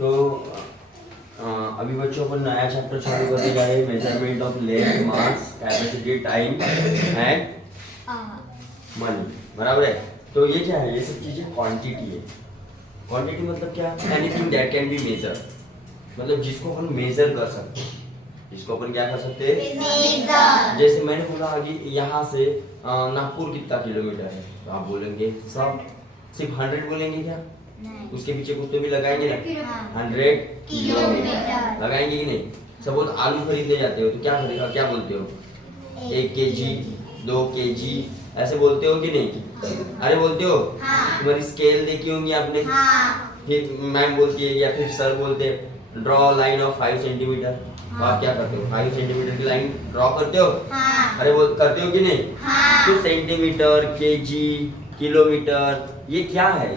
तो अभी बच्चों को नया चैप्टर चालू करने जा रहे हैं, measurement of length, mass, capacity, time and money. बराबर है। तो ये क्या है, ये सब चीजें क्वांटिटी है। क्वांटिटी मतलब क्या, anything that can be measure, मतलब जिसको अपन मेजर कर सकते हैं, जिसको अपन क्या कर सकते हैं। जैसे मैंने बोला कि यहाँ से नागपुर कितना किलोमीटर है, तो आप बोलेंगे सब सिर्फ 100 बोलेंगे क्या, उसके पीछे कुछ तो भी लगाएंगे ना, 100 किलोमीटर लगाएंगे कि नहीं। सपोज आलू खरीदने जाते हो तो क्या खरीदा, क्या बोलते हो, 1 kg 2 kg ऐसे बोलते हो कि नहीं। अरे बोलते हो। तुम्हारी स्केल देखी होंगी आपने। फिर मैम बोलती है या फिर सर बोलते हैं ड्रॉ लाइन ऑफ 5 सेंटीमीटर, तो आप क्या करते हो, 5 सेंटीमीटर की लाइन ड्रॉ करते हो। अरे बोल करते हो कि नहीं। तो सेंटीमीटर, केजी, किलोमीटर, ये क्या है,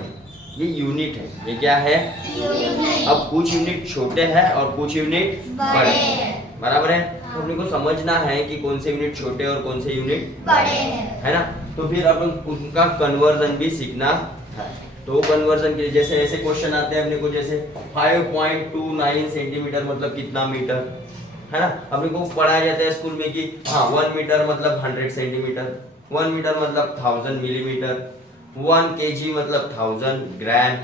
ये यूनिट है। ये क्या है, यूनिट। अब कुछ यूनिट छोटे हैं और कुछ यूनिट बड़े हैं। बराबर है। तो अपने को समझना है कि कौन से यूनिट छोटे और कौन से यूनिट बड़े हैं, है ना। तो फिर अपन उनका कन्वर्जन भी सीखना है। तो कन्वर्जन के लिए जैसे ऐसे क्वेश्चन आते हैं अपने को, जैसे 5.29 सेंटीमीटर मतलब कितना मीटर, है ना। अपने को पढ़ाया जाता है स्कूल में कि हाँ 1 मीटर मतलब 100 सेंटीमीटर, 1 मीटर मतलब 1000 मिलीमीटर, 1 kg मतलब 1000 ग्राम,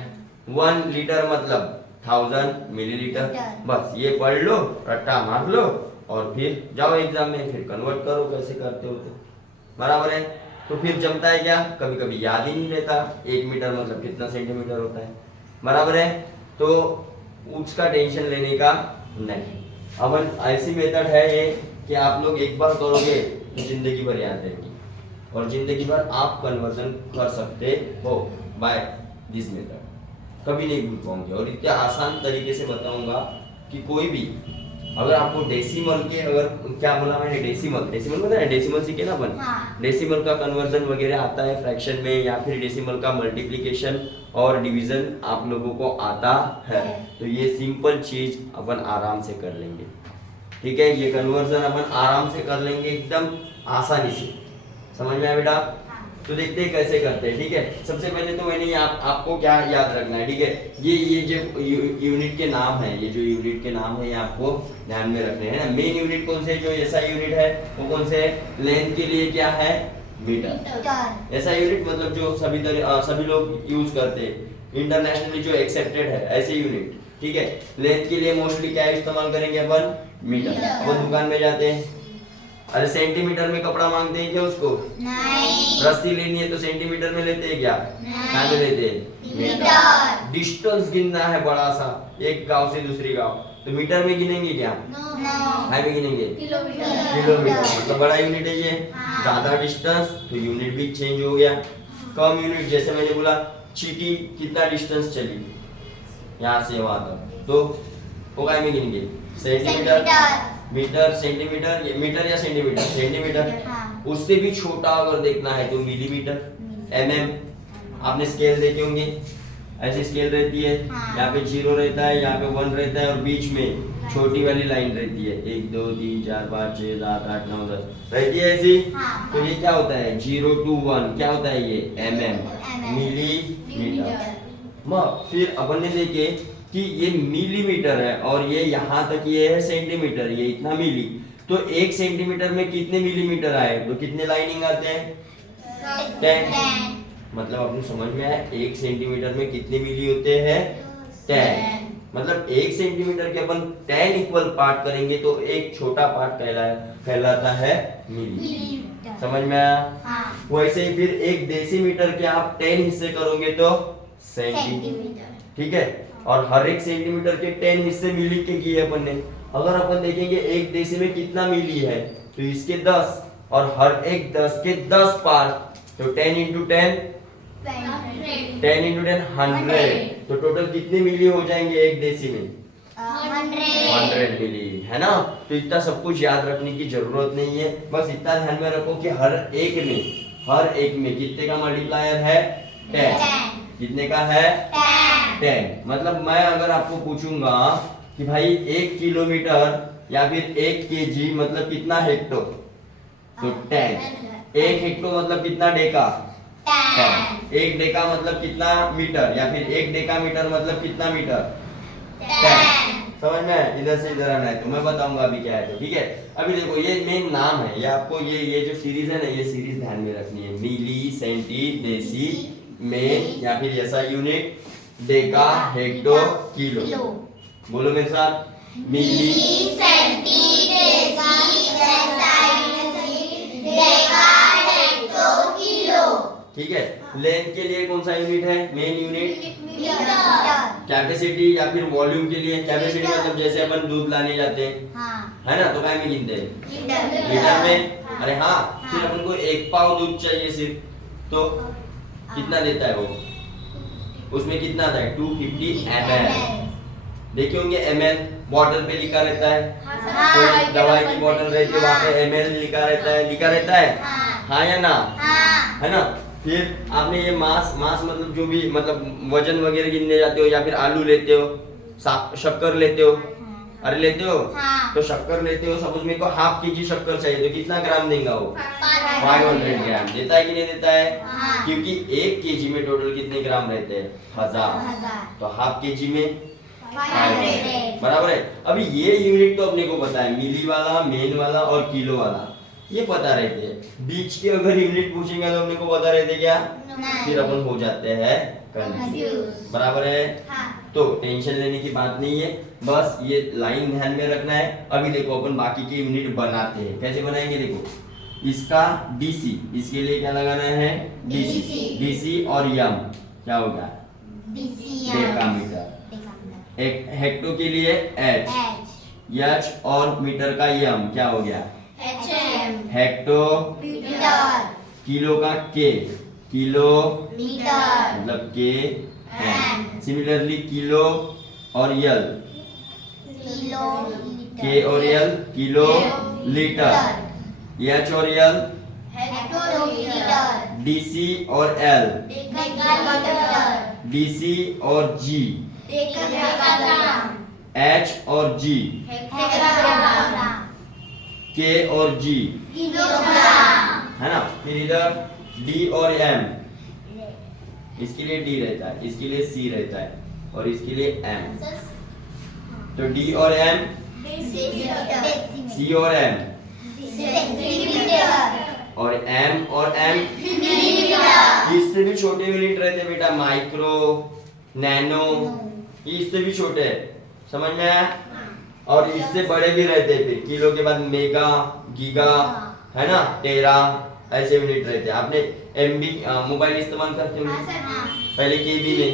1 लीटर मतलब 1000 मिलीलीटर। बस ये पढ़ लो, रट्टा मार लो और फिर जाओ एग्जाम में, फिर कन्वर्ट करो कैसे करते हो। तो बराबर है। तो फिर जमता है क्या, कभी कभी याद ही नहीं रहता 1 मीटर मतलब कितना सेंटीमीटर होता है। बराबर है। तो उसका टेंशन लेने का नहीं। अपन ऐसी मेथड है ये कि आप लोग एक बार करोगे तो जिंदगी भर याद रहेगी और जिंदगी भर आप कन्वर्जन कर सकते हो बाय दिस मेथड, कभी नहीं भूल पाओगे। और इतना आसान तरीके से बताऊंगा कि कोई भी अगर आपको डेसिमल के, अगर क्या बोला मैंने, डेसिमल पता है, डेसिमल सीखे ना अपन। डेसिमल का कन्वर्जन वगैरह आता है फ्रैक्शन में, या फिर डेसिमल का मल्टीप्लिकेशन और डिवीजन आप लोगों को आता है, तो ये सिंपल चीज अपन आराम से कर लेंगे। ठीक है, ये कन्वर्जन अपन आराम से कर लेंगे एकदम आसानी से। समझ में आया बेटा। तो देखते हैं कैसे करते हैं। ठीक है, सबसे पहले तो मैंने आपको क्या याद रखना है। ठीक है, ये जो यूनिट के नाम है, ये जो यूनिट के नाम है ये आपको ध्यान में रखने हैं ना। मेन यूनिट कौन से, जो ऐसा यूनिट है वो कौन से, लेंथ के लिए क्या है, मीटर। ऐसा यूनिट मतलब जो सभी लोग यूज करते हैं, इंटरनेशनली जो एक्सेप्टेड है ऐसे यूनिट। ठीक है, लेंथ के लिए मोस्टली क्या इस्तेमाल करेंगे अपन, मीटर। अपन दुकान में जाते हैं, अरे सेंटीमीटर में कपड़ा मांगते हैं क्या उसको, नहीं। रस्सी लेनी है तो सेंटीमीटर में लेते हैं क्या, क्या में लेते हैं, मीटर। डिस्टेंस गिनना है बड़ा सा, एक गांव से दूसरी गांव, तो मीटर में गिनेंगे क्या, हाई में गिनेंगे, किलोमीटर। मतलब बड़ा यूनिट है ये। ज्यादा डिस्टेंस तो यूनिट भी चेंज हो गया। कम यूनिट, जैसे मैंने बोला चींटी कितना डिस्टेंस चली यहाँ से वहां तक, तो वो काय में गिनेंगे, सेंटीमीटर, मीटर, सेंटीमीटर, ये मीटर या सेंटीमीटर, सेंटीमीटर। उससे भी छोटा अगर देखना है तो मिलीमीटर, एमएम। आपने स्केल देखे होंगे, ऐसी स्केल रहती है, यहाँ पे 0 रहता है, यहाँ पे 1 रहता है और बीच में छोटी वाली लाइन रहती है, 1 2 3 4 5 6 7 8 9 10 रहती है ऐसी। तो ये क्या होता है, 0 to 1 क्या होता है, ये एमएम, मिलीमीटर। फिर अपन ने देखे कि ये मिलीमीटर है और ये यहाँ तक ये है सेंटीमीटर, ये इतना मिली। तो 1 सेंटीमीटर में कितने मिलीमीटर आए, तो कितने लाइनिंग आते हैं, 10। मतलब आपको समझ में आया, 1 सेंटीमीटर में कितने मिली होते हैं, 10। मतलब 1 सेंटीमीटर के अपन 10 इक्वल पार्ट करेंगे तो एक छोटा पार्ट कहलाता है मिली। समझ में आया। वैसे ही फिर 1 डेसीमीटर के आप 10 हिस्से करोगे तो सेंटीमीटर। ठीक है, और हर एक सेंटीमीटर के 10 हिस्से मिली के किए अपन ने। अगर अपन देखेंगे 1 डेसी में कितना मिली है, तो इसके 10 और हर एक 10 के 10 पार्ट, तो 10 into 10 10 into 10 100। तो टोटल कितने मिली हो जाएंगे 1 डेसी में, 100 मिली, है ना। तो इतना सब कुछ याद रखने की जरूरत नहीं है, बस इतना ध्यान में रखो कि हर एक में कितने का मल्टीप्लायर है, 10। कितने का है, 10। मतलब मैं अगर आपको पूछूंगा कि भाई 1 किलोमीटर या फिर 1 केजी मतलब कितना हेक्टो, तो 10। 1 हेक्टो मतलब कितना डेका, 10। 1 डेका मतलब कितना मीटर, या फिर 1 डेका मीटर मतलब कितना मीटर, 10। समझ में? इधर से इधर आना है तो मैं बताऊंगा अभी क्या है तो, ठीक है। अभी देखो ये मेन नाम है, ये आपको ये जो सीरीज है ना, ये सीरीज ध्यान में रखनी है। मिली, सेंटी, देसी, मेन या फिर ऐसा यूनिट, डेका, हेक्टो, किलो। बोलो मेरे साथ, मिली, सेंटी, देसी, डेका, हेक्टो, किलो। ठीक है। लेंथ के लिए कौन सा यूनिट है? Main unit. मीटर। कैपेसिटी या फिर वॉल्यूम के लिए, कैपेसिटी मतलब जैसे अपन दूध लाने जाते हैं, हाँ। है ना, तो काय में गिनते हैं? लीटर। लीटर में। अरे हाँ, फिर अपन को 1 पाव दूध चाहिए सिर्फ, तो कितना देता है वो? उसमें कितना आता है? 250 ml। देखे होंगे ml बॉटल पे लिखा रहता है, कोई दवाई की बॉटल रहती है वहाँ पे ml लिखा रहता है, हाँ या ना? है ना। फिर आपने ये मास मतलब जो भी मतलब वजन वगैरह गिनने जाते हो या फिर आलू लेते हो, शक्कर लेते हो, अरे लेते हो, तो शक्कर लेते हो, सपोज मेरे को हाफ केजी शक्कर चाहिए तो कितना ग्राम देगा वो? 500 ग्राम। देता है कि नहीं देता है? क्योंकि 1 केजी में टोटल कितने ग्राम रहते हैं? 1000। तो हाफ केजी में 500, बराबर है। अभी ये यूनिट तो अपने को पता है, मिली वाला, मेन वाला और किलो वाला, ये पता रहते हैं। बीच के अगर यूनिट पूछेंगे तो अपने को पता रहते क्या? फिर अपन हो जाते हैं कंफ्यूज, बराबर है। तो टेंशन लेने की बात नहीं है, बस ये लाइन ध्यान में रखना है। अभी देखो अपन बाकी के यूनिट बनाते हैं, कैसे बनाएंगे? देखो इसका डीसी, इसके लिए क्या लगाना है? डीसी। डीसी और यम क्या होगा? डेकामीटर। हेक्टो के लिए एच, एच और मीटर का यम क्या हो गया? हेक्टो। किलो का के, किलो मतलब के एम। सिमिलरली किलो और यल, के और यल किलो लीटर, एच और यल डीसी और एल, डीसी और जी, एच और जी, के और जी, है ना। फिर इधर डी और एम, इसके लिए डी रहता है, इसके लिए सी रहता है और इसके लिए एम। तो डी और एम, सी और एम, और एम और एम। इससे भी छोटे यूनिट रहते हैं बेटा, माइक्रो, नैनो, इससे भी छोटे, समझ में आया? और इससे बड़े भी रहते हैं, फिर किलो के बाद मेगा, गीगा, है ना, टेरा, ऐसे यूनिट रहते हैं। आपने एमबी मोबाइल इस्तेमाल करते होंगे, पहले केबी में,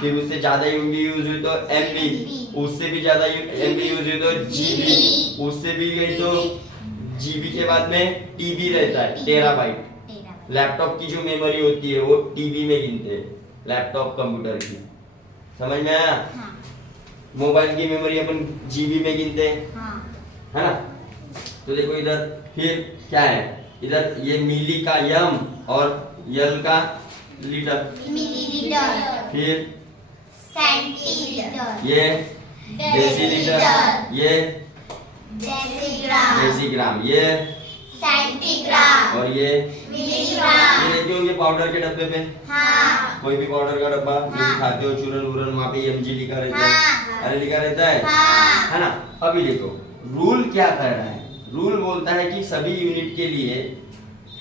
फिर उससे ज्यादा एमबी यूज हुई तो एमबी, उससे भी ज्यादा एमबी यूज हुई तो जीबी, उससे भी गई तो जीबी के बाद में टीबी रहता है, टेराबाइट। लैपटॉप की जो मेमोरी होती है वो टीबी में गिनते हैं, लैपटॉप कंप्यूटर की, समझ में आया? मोबाइल की मेमोरी अपन जीबी में गिनते हैं, है ना। तो देखो इधर फिर क्या है, इधर ये मिली का यम और यल का लीटर, फिर सेंटीलीटर, ये डेसीलीटर, ये डेसीग्राम, डेसीग्राम, ये सेंटीग्राम और ये मिलीग्राम। ये देखते होंगे पाउडर के डब्बे पे, कोई भी पाउडर का डब्बा जो भी खाते हो, चूरन वूरन, वहाँ पे एमजी लिखा रहता है, अरे लिखा रहता है ना। अभी देखो रूल क्या कह रहा है, रूल बोलता है कि सभी यूनिट के लिए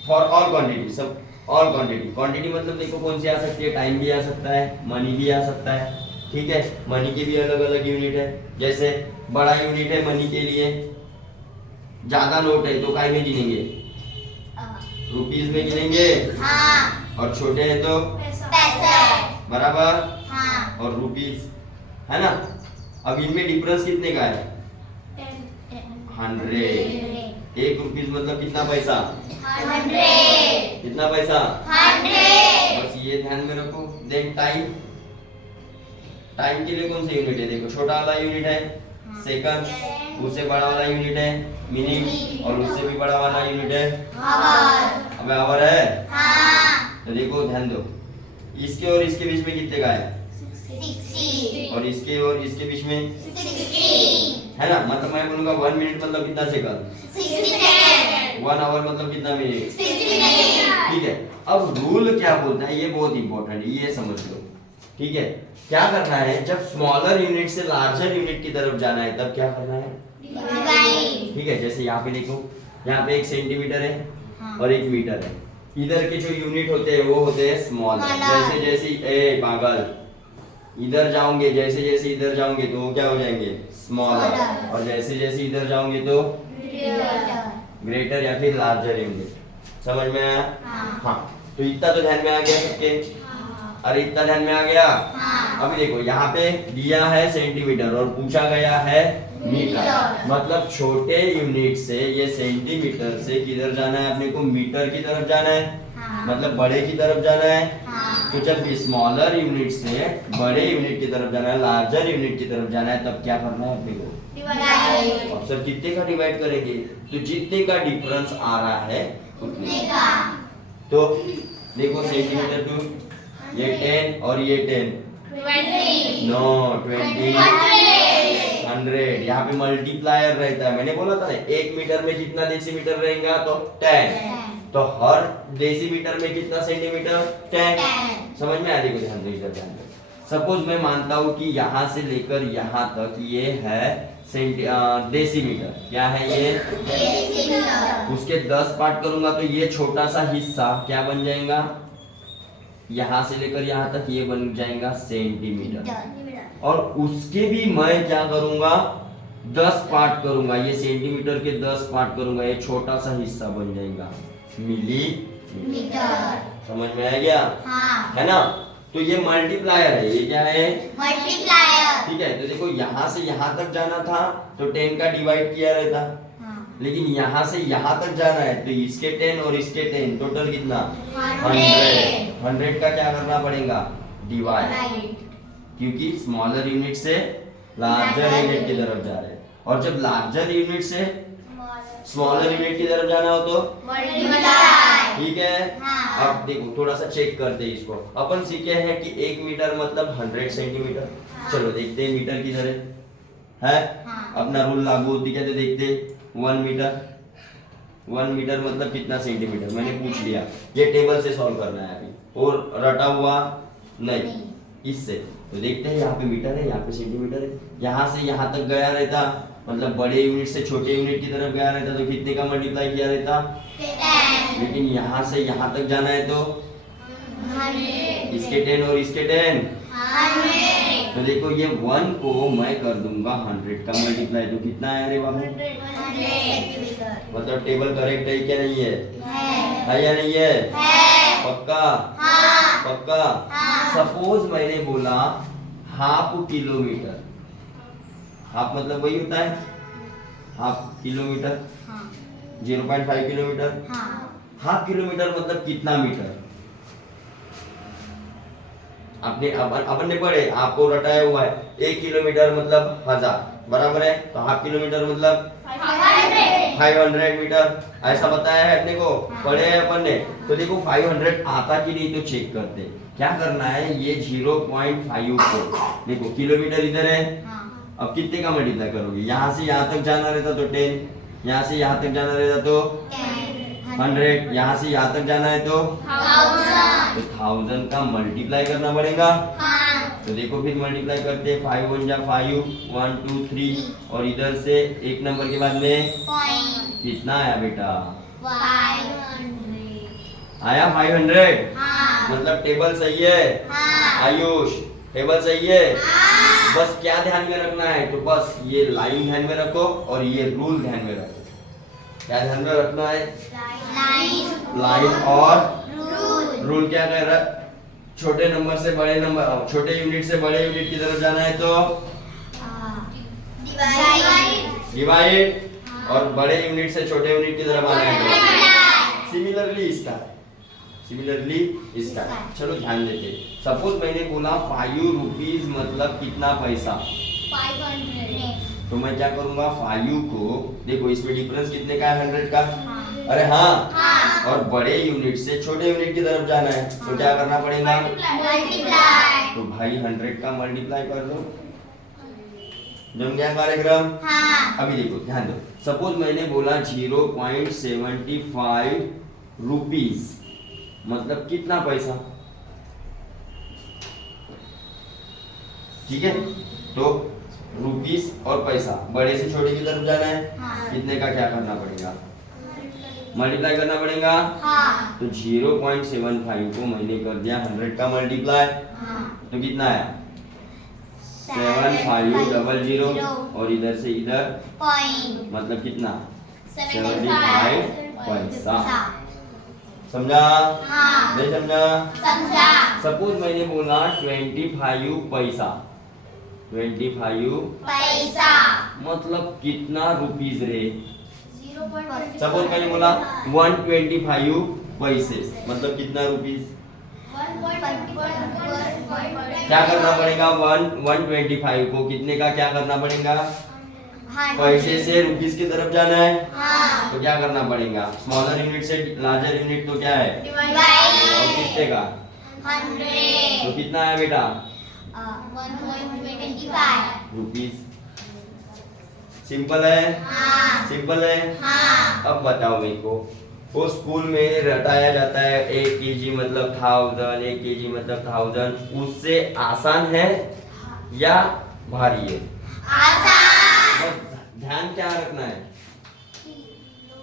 फॉर ऑल क्वांटिटी, सब ऑल क्वांटिटी, क्वांटिटी मतलब देखो कौन सी आ सकती है, टाइम भी आ सकता है, मनी भी आ सकता है, ठीक है। मनी के भी अलग अलग यूनिट है, जैसे बड़ा यूनिट है मनी के लिए, ज्यादा नोट है तो काय में गिनेंगे? रुपीज में गिनेंगे, और छोटे हैं तो पैसे, बराबर, और रुपीज, है ना। अब इनमें डिफरेंस कितने का है? 100। 1 रुपीज मतलब कितना पैसा? 100। कितना पैसा? 100। बस ये ध्यान में रखो। देख टाइम, टाइम के लिए कौन सा यूनिट है? देखो छोटा वाला यूनिट है सेकंड, उससे बड़ा वाला यूनिट है मिनट, और उससे भी बड़ा वाला यूनिट है आवर। अब आवर है, तो देखो ध्यान दो, इसके और इसके बीच में कितने का है? 60। और इसके और इसके बीच में 60, है ना। मतलब मैं बोलूंगा 1 मिनट मतलब कितना सेकंड? 60 सेकंड। 1 आवर मतलब कितना मिनट? 60 मिनट। ठीक है। अब रूल क्या बोलता है ये बहुत इंपॉर्टेंट है, ये समझ लो। ठीक है, क्या करना है, जब स्मॉलर यूनिट से लार्जर यूनिट की तरफ जाना है तब क्या करना है, डिवाइड। ठीक है। जैसे यहाँ पे देखो, यहाँ पे 1 सेंटीमीटर है हाँ। और 1 मीटर है। इधर के जो यूनिट होते हैं वो होते हैं स्मॉलर। Smaller। जैसे जैसे ए पागल, इधर जाओगे, जैसे जैसे इधर जाओगे तो वो क्या हो जाएंगे, स्मॉलर। Smaller। और जैसे जैसे इधर जाओगे तो ग्रेटर। ग्रेटर या फिर लार्जर यूनिट। समझ में आया? हाँ। हाँ, तो इतना तो ध्यान में आ गया सबके? अरे इतना ध्यान में आ गया? हाँ। अभी देखो, यहाँ पे दिया है सेंटीमीटर और पूछा गया है मीटर। मीटर। मतलब छोटे यूनिट से, ये सेंटीमीटर से किधर जाना है अपने को, मीटर की तरफ जाना है। हाँ। मतलब बड़े की तरफ जाना है। हाँ। तो जब स्मॉलर यूनिट से बड़े यूनिट की तरफ जाना है, लार्जर यूनिट की तरफ जाना है, तब क्या करना है अपने को, डिवाइड। अब सर कितने का डिवाइड करेंगे, तो जितने का डिफरेंस आ रहा है उतने का। तो देखो सेंटीमीटर टू, ये 10 और ये 10, 20। नो 20, 100। यहाँ पे मल्टीप्लायर रहता है, मैंने बोला था ना 1 मीटर में कितना डेसीमीटर रहेगा, तो 10। तो हर डेसीमीटर में कितना सेंटीमीटर, 10। 10। समझ में आ रही? को ध्यान दो, इधर ध्यान दो। सपोज मैं मानता हूँ कि यहाँ से लेकर यहाँ तक ये है डेसीमीटर। क्या है ये? डेसीमीटर। उसके 10 पार्ट करूंगा तो ये छोटा सा हिस्सा क्या बन जाएगा, यहाँ से लेकर यहाँ तक ये बन जाएगा सेंटीमीटर। और उसके भी मैं क्या करूंगा, 10 पार्ट करूंगा, ये सेंटीमीटर के 10 पार्ट करूंगा, ये छोटा सा हिस्सा बन जाएगा मिलीमीटर। समझ में आ गया? हाँ। है ना? तो ये मल्टीप्लायर है, ये क्या है, मल्टीप्लायर। ठीक है। तो देखो यहाँ से यहाँ तक जाना था तो 10 का डिवाइड किया रहता, हाँ। लेकिन यहाँ से यहाँ तक जाना है तो इसके 10 और इसके 10 टोटल कितना, 100। 100 का क्या करना पड़ेगा, डिवाइड, डिवाइड। क्योंकि स्मॉलर यूनिट से लार्जर यूनिट की तरफ जा रहे हैं। और जब लार्जर यूनिट से स्मॉलर यूनिट की तरफ जाना हो तो मल्टीप्लाई। ठीक है। हाँ। अब देखो थोड़ा सा चेक करते हैं इसको। अपन सीखे हैं कि 1 मीटर मतलब 100 सेंटीमीटर। हाँ। चलो देखते हैं मीटर किधर है। हाँ। अपना रूल लागू होती क्या, तो देखते 1 मीटर। 1 मीटर मतलब कितना सेंटीमीटर, मैंने पूछ लिया। ये टेबल से सॉल्व करना है अभी, और रटा हुआ नहीं इससे। तो देखते हैं, यहाँ पे मीटर है, यहाँ पे सेंटीमीटर है। यहाँ से यहाँ तक गया रहता, मतलब बड़े यूनिट से छोटे यूनिट की तरफ गया रहता, तो कितने का मल्टीप्लाई किया रहता, 10। लेकिन यहाँ से यहाँ तक जाना है तो 100। इसके 10 और इसके 10। 100। तो देखो ये 1 को मैं कर दूंगा 100 का मल्टीप्लाई, तो कितना आया रे बाबू, 100 सेंटीमीटर। मतलब टेबल करेक्ट है क्या नहीं है, है या नहीं है? है। पक्का? हाँ। पक्का? हाँ। सपोज मैंने बोला हाफ किलोमीटर। हाफ मतलब वही होता है, हाफ किलोमीटर, हाँ। 0.5 किलोमीटर। हाँ। हाफ किलोमीटर मतलब कितना मीटर, आपने अपन ने पढ़े, आपको रटाया हुआ है 1 किलोमीटर मतलब 1000 बराबर है, तो हाफ किलोमीटर मतलब 500 मीटर, ऐसा बताया है अपने को, पढ़े हैं अपन ने। तो देखो 500 आता कि नहीं, तो चेक करते क्या करना है, ये 0.5 को देखो, किलोमीटर इधर है, हाँ। अब कितने का मल्टीप्लाई करोगे, यहाँ से यहाँ तक जाना रहता तो 10, यहाँ से यहाँ तक जाना रहता तो 100, यहाँ से यहाँ तक जाना है तो 1000 का मल्टीप्लाई करना पड़ेगा। तो देखो फिर मल्टीप्लाई करते हैं, 5 1 जा 5, 1 2 3, और इधर से एक नंबर के बाद में कितना आया बेटा, 500। आया 500। हाँ। मतलब टेबल सही है हाँ। आयुष, टेबल सही है। हाँ। बस क्या ध्यान में रखना है, तो बस ये लाइन ध्यान में रखो और ये रूल ध्यान में रखो। क्या ध्यान में रखना है, लाइन और रूल क्या कह रहा है, छोटे नंबर से बड़े नंबर, छोटे यूनिट से बड़े यूनिट की तरफ जाना है तो डिवाइड, और बड़े यूनिट से छोटे यूनिट की तरफ आना है तो सिमिलरली इसका। चलो ध्यान देते, सपोज मैंने बोला 5 रुपीज मतलब कितना पैसा, 500। तो मैं क्या करूंगा, 5 को देखो, इसमें डिफरेंस कितने का है, 100 का। अरे हाँ, हाँ। और बड़े यूनिट से छोटे यूनिट की तरफ जाना है तो क्या करना पड़ेगा, मल्टीप्लाई। तो भाई 100 का मल्टीप्लाई कर दो, जम गया कार्यक्रम। हाँ। अभी देखो ध्यान दो, सपोज मैंने बोला 0.75 रुपीज मतलब कितना पैसा, ठीक है, तो रुपीस और पैसा बड़े से छोटे की तरफ जाना है। हाँ। कितने का क्या करना पड़ेगा, मल्टीप्लाई करना पड़ेगा। हाँ। तो 0.75 को मैंने कर दिया 100 का मल्टीप्लाई, हाँ। तो कितना आया 7500 और इधर से इधर पॉइंट मतलब कितना 75 पैसा। समझा? हाँ। नहीं समझा? समझा। सपोज मैंने बोला 25 पैसा, 25 पैसा मतलब कितना रुपीस रे। सपोज मैंने बोला 125 पैसे मतलब कितना रुपीस। क्या करना पड़ेगा 125 को कितने का क्या करना पड़ेगा, पैसे से रुपीस की तरफ जाना है। हाँ। तो क्या करना पड़ेगा, स्मॉलर यूनिट से लार्जर यूनिट तो क्या है डिवाइड और कितने का, 100 तो कितना है बेटा 1.25 रुपीस। सिंपल है, हाँ। सिंपल है। हाँ। अब बताओ मेरे को, वो स्कूल में रटाया जाता है 1 kg मतलब 1000, 1 kg मतलब 1000, उससे आसान है या भारी है। आसान। बस ध्यान क्या रखना है,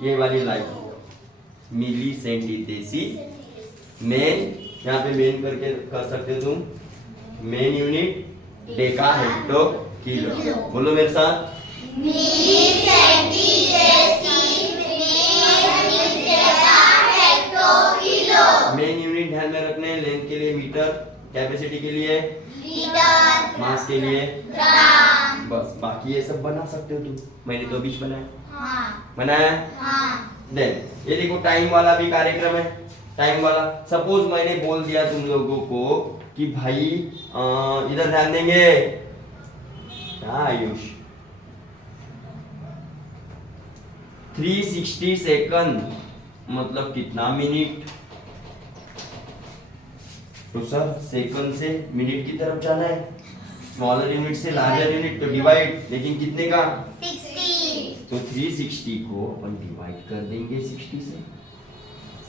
ये वाली लाइन मिली सेंटीथेसिस मेन, यहाँ पे मेन करके कर सकते हो तुम, main unit Deka hecto kilo. बोलो मेरे साथ, मिली सेंटीग्रेड किलो। मेन यूनिट ध्यान में रखने हैं, लेंथ के लिए मीटर, कैपेसिटी के लिए लीटर, मास के लिए ग्राम। बस, बाकी ये सब बना सकते हो तुम, मैंने तो बीच बनाया हाँ। बनाया। हाँ। देन ये देखो टाइम वाला भी कार्यक्रम है, टाइम वाला। सपोज मैंने बोल दिया तुम लोगों को कि भाई इधर ध्यान देंगे क्या आयुष, 360 सेकंड मतलब कितना मिनट। तो सर सेकंड से मिनट की तरफ जाना है, स्मॉलर यूनिट से लार्जर यूनिट तो डिवाइड, लेकिन कितने का 60 तो 360 को अपन डिवाइड कर देंगे 60 से,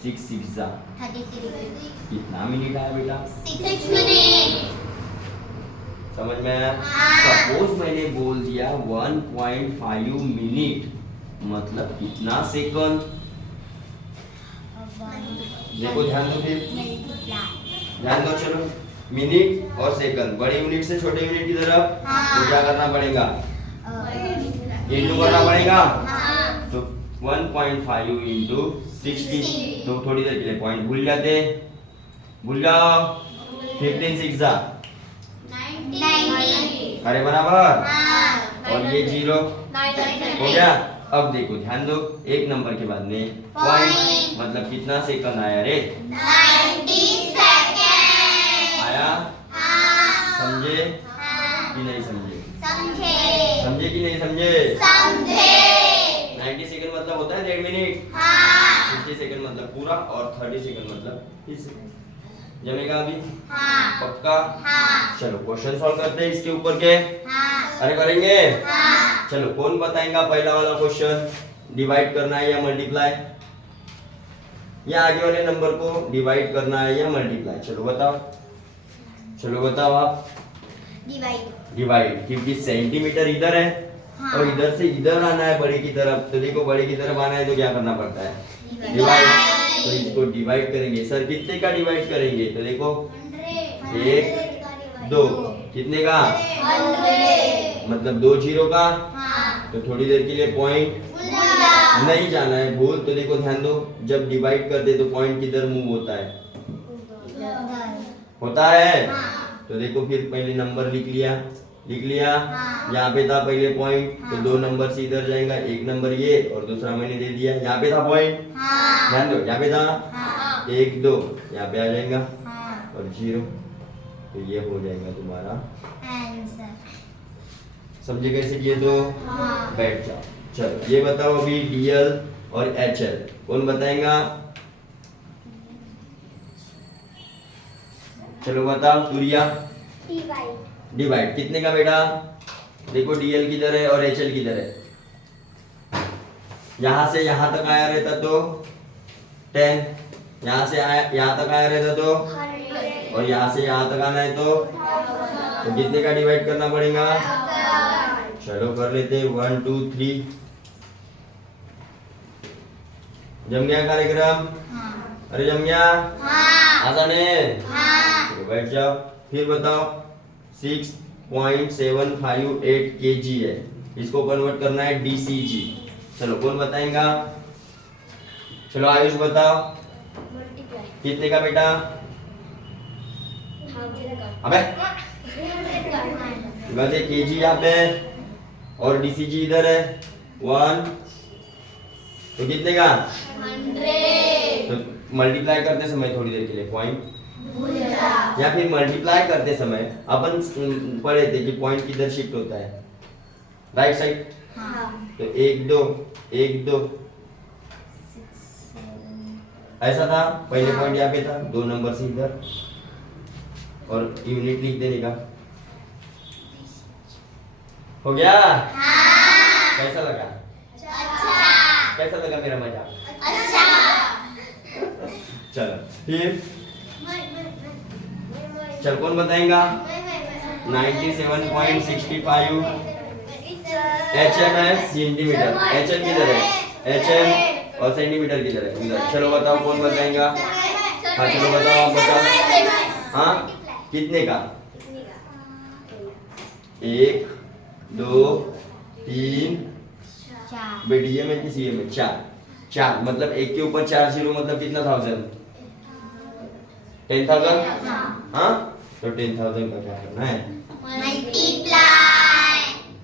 6 6 जा 33 कितना मिनट आया बेटा, 6 मिनट। समझ में आया। हाँ। सपोज मैंने बोल दिया 1.5 मिनट मतलब कितना सेकंड। देखो ध्यान दो, फिर ध्यान दो, चलो मिनट और सेकंड बड़े यूनिट से छोटे यूनिट की तरफ। हाँ। तो क्या करना पड़ेगा, इंटू करना पड़ेगा। हाँ। तो 1.5 इंटू 60, तो थोड़ी देर के लिए पॉइंट भूल जाते, भूल जाओ। 15 6 जा 90। अरे बराबर, हाँ। और ये 0 हो गया। अब देखो ध्यान दो, एक नंबर के बाद में पॉइंट Point। मतलब कितना सेकंड आया रे, 90 सेकंड। आया। हाँ। समझे हाँ। कि नहीं समझे, समझे। समझे कि नहीं समझे। समझे। 90 सेकंड मतलब होता है 1.5 मिनट, हाँ। 60 सेकंड मतलब पूरा, और 30 सेकंड मतलब हिस्से। जमेगा अभी हाँ। पक्का। हाँ। चलो क्वेश्चन सॉल्व करते हैं इसके ऊपर के। हाँ। अरे करेंगे। हाँ। चलो कौन बताएगा पहला वाला क्वेश्चन, डिवाइड करना है या मल्टीप्लाई, या आगे वाले नंबर को डिवाइड करना है या मल्टीप्लाई। चलो बताओ, चलो बताओ आप। डिवाइड। डिवाइड, क्योंकि सेंटीमीटर इधर है। हाँ। और इधर से इधर आना है बड़े की तरफ, तो देखो बड़े की तरफ आना है तो क्या करना पड़ता है, डिवाइड। डिवाइड। तो इसको डिवाइड करेंगे। सर कितने का डिवाइड करेंगे, तो देखो 1 2 कितने का 100। मतलब 2 0 का। हाँ। तो थोड़ी देर के लिए पॉइंट उल्टा। नहीं जाना है भूल। तो देखो ध्यान दो, जब डिवाइड करते तो पॉइंट किधर मूव होता है, होता है। हाँ। तो देखो फिर पहले नंबर लिख लिया, लिख लिया। हाँ। यहाँ पे था पहले पॉइंट, तो हाँ। 2 नंबर से इधर जाएगा, एक नंबर ये और दूसरा मैंने दे दिया। यहाँ पे था पॉइंट, हाँ। ध्यान दो, यहाँ पे था हाँ। 1 2, यहाँ पे आ जाएगा हाँ। और 0। तो ये हो जाएगा तुम्हारा आंसर। समझे कैसे किए तो। हाँ। बैठ जाओ। चलो ये बताओ अभी DL और HL कौन बताएगा, चलो बताओ तुरिया। डिवाइड। डिवाइड कितने का बेटा, देखो DL किधर है और HL किधर है। यहाँ से यहाँ तक आया रहता तो 10, यहाँ से आया यहाँ तक आया रहता तो, और यहाँ से यहाँ तक आना है तो तो कितने का डिवाइड करना पड़ेगा? चलो कर लेते 1 2 3। जम गया कार्यक्रम? अरे जम गया? आसान है? चलो बैठ जाओ। फिर बताओ 6.758 kg है, इसको कन्वर्ट करना है DCG। चलो कौन बताएगा? चलो आयुष बताओ कितने का बेटा? अबे वैसे केजी यहाँ पे और DCG इधर है 1, तो कितने का? 100। तो मल्टीप्लाई करते समय थोड़ी देर के लिए पॉइंट, या फिर मल्टीप्लाई करते समय अपन पढ़े थे कि पॉइंट किधर शिफ्ट होता है, राइट साइड। तो 1 2 1 2 ऐसा था पहले पॉइंट यहाँ पे था, 2 नंबर से इधर, और यूनिट लिख देने का। हो गया? कैसा लगा? कैसा लगा मेरा मजाक? चलो फिर चल कौन बताएगा? 97.65 HM है, सेंटीमीटर। HM किधर है? HM और सेंटीमीटर किधर है? इधर। चलो बताओ कौन बताएगा? हाँ चलो बताओ, आप बताओ। हाँ कितने का? 1 2 3 बेटिए में किसी में 4 मतलब 1 के ऊपर 4 जीरो मतलब कितना 1000? 10,000। हाँ तो 10,000 का क्या करना है?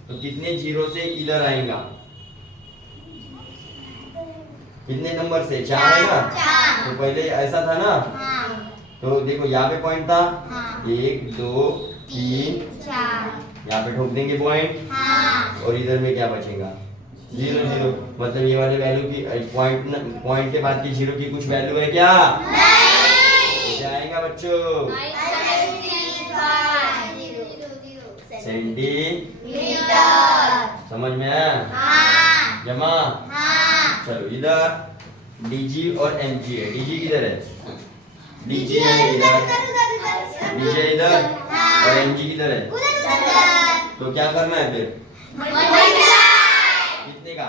तो कितने जीरो से इधर आएगा? कितने नंबर से? 4 है ना? तो पहले ऐसा था ना, तो देखो यहाँ पे पॉइंट था 1 2 3, यहाँ पे ठोक देंगे पॉइंट, और इधर में क्या बचेगा? 0 0। मतलब ये वाले वैल्यू की पॉइंट के बाद की जीरो की कुछ वैल्यू है क्या? क्या आएगा बच्चों? सेंटीमीटर। समझ में आया? जमा? चलो इधर DG और MG है। DG किधर है? DG है इधर, DG है इधर, और MG किधर है? तो क्या करना है फिर? कितने का?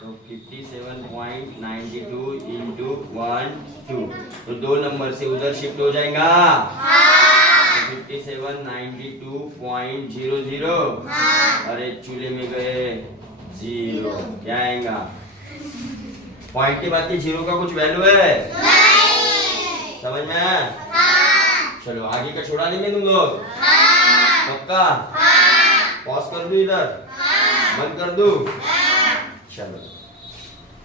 तो 57.92 इंटू 1 2, तो 2 नंबर से उधर शिफ्ट हो जाएगा। 5792.00। अरे चूल्हे में गए 0, क्या आएगा? पॉइंट के बाद की जीरो का कुछ वैल्यू है? समझ में आया? चलो आगे का छोड़ा नहीं मैं तुम लोग? पक्का? पॉज कर दूं इधर? बंद कर दूं? चलो